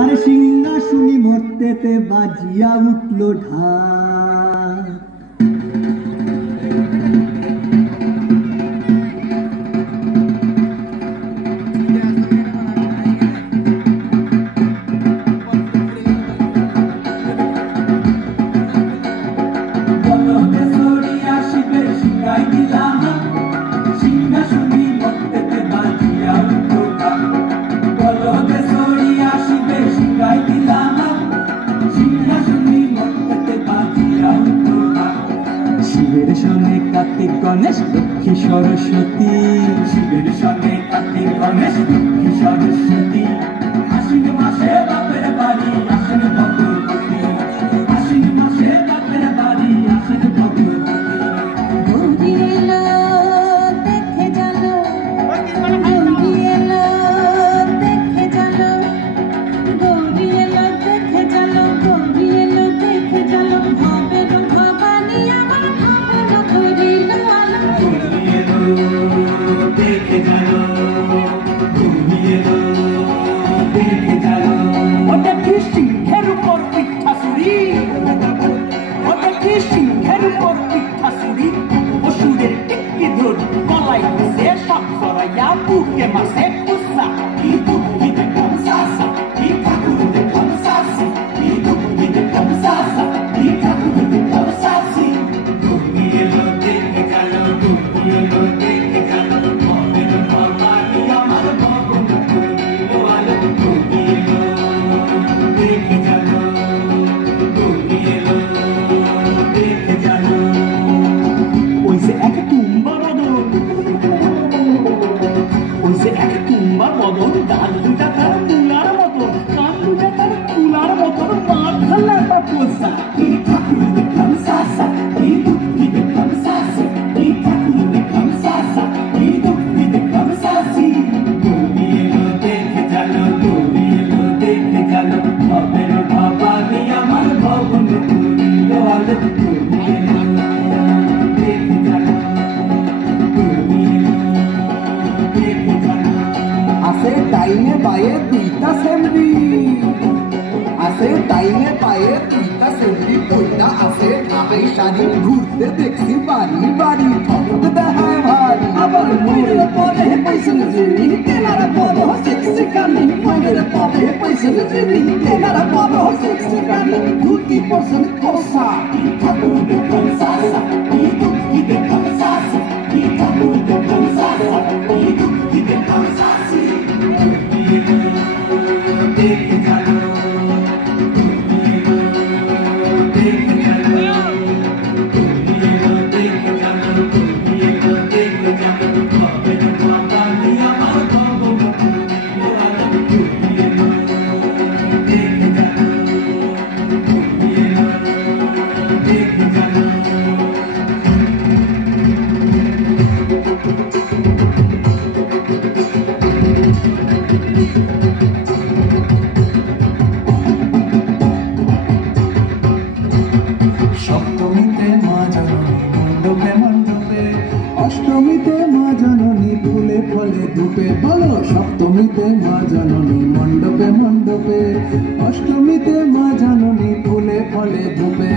আরে সিংহাসনী মর্তেতে বাজিয়া উঠল ঢাক। শিবের সঙ্গে কার্তিক গণেশ লক্ষ্মী সরস্বতী, শিবের সঙ্গে কার্তিক গণেশ লক্ষ্মী সরস্বতী। আশ্বিন মাসে বাপের বাড়ি আসেন ভগবতী, আশ্বিন মাসে বাপের বাড়ি আসেন ভগবতী। গৌরী এলো দেখে জানো, গৌরী এলো দেখে জানো, গৌরী এলো দেখে জানো, গৌরী এলো দেখে জানো। ভবের ভবানী আমার ভবের করিল আলো। গৌরী এলো দেখে জানো, গৌরী এলো দেখে জানো। ওটা কি সিংহের উপর পিঠা চুরি, ওটা কি সিংহের উপর পিঠা চুরি। অসুরের টিক্কি ধর গলায় সে সব সরাইয়া বুকে মাসে কুসা। কি দুঃখী দেখলাম সাসা, কি ঠাকুর দেখলাম সাসি, কি দুঃখী দেখলাম সাসা, কি ঠাকুর দেখলাম সাসি। গৌরী এলো দেখে জানো, গৌরী এলো দেখে জানো। ভবের ভবানী আমার ভবন করিল আলো। গৌরী এলো দেখে জানো, গৌরী এলো দেখে জানো। ওই যে এক তুম্বার মদন, ওই যে এক তুম্বার মদন, গান দুটা তার তুলার মতন, গান দুটা তার তুলার মতন, মাথা লাটা পোষা। কি ঠাকুর দেখলাম সাসা, কি দুঃখী দেখলাম সাসি, কি ঠাকুর দেখলাম সাসা, কি দুঃখী দেখলাম সাসি। গৌরী এলো দেখে জানো, গৌরী এলো দেখে জানো। ভবের ভবানী আমার ভবন করিল আলো। গৌরী এলো দেখে জানো, গৌরী এলো দেখে জানো। আছে ডাইনে বায়ে দুইটা সেমরি, আছে ডাইনে বায়ে দুইটা সেমরি। কইটা আছে ঢাকাই শাড়ি, ঘুরতে দেখছি বাড়ি বাড়ি, ঠক দেখায় ভারী। আবার ময়ূরের পরে পয়সন জিনি, তেনারা পদ শিখছি কানি। ময়ূরের পরে পয়সন জিনি, তেনারা পদ শিখছি কানি। ধুতি পরশন কোসা, কি ঠাকুর দেখলাম সাসা, কি দুঃখী দেখলাম সাসি, কি ঠাকুর দেখলাম সাসা, কি দুঃখী দেখলাম সাসি। গৌরী এলো দেখে জানো, গৌরী এলো দেখে জানো, গৌরী এলো দেখে জানো, গৌরী এলো দেখে জানো। ভবের ভবানী আমার ভবন করিল আলো। গৌরী এলো দেখে জানো, গৌরী এলো দেখে জানো। সপ্তমীতে মা জননী মণ্ডপে মণ্ডপে, অষ্টমীতে মা জননী ফুলে ফলে ধূপে। বলো সপ্তমীতে মা জননী মণ্ডপে মণ্ডপে, অষ্টমীতে মা জননী ফুলে ফলে ধূপে।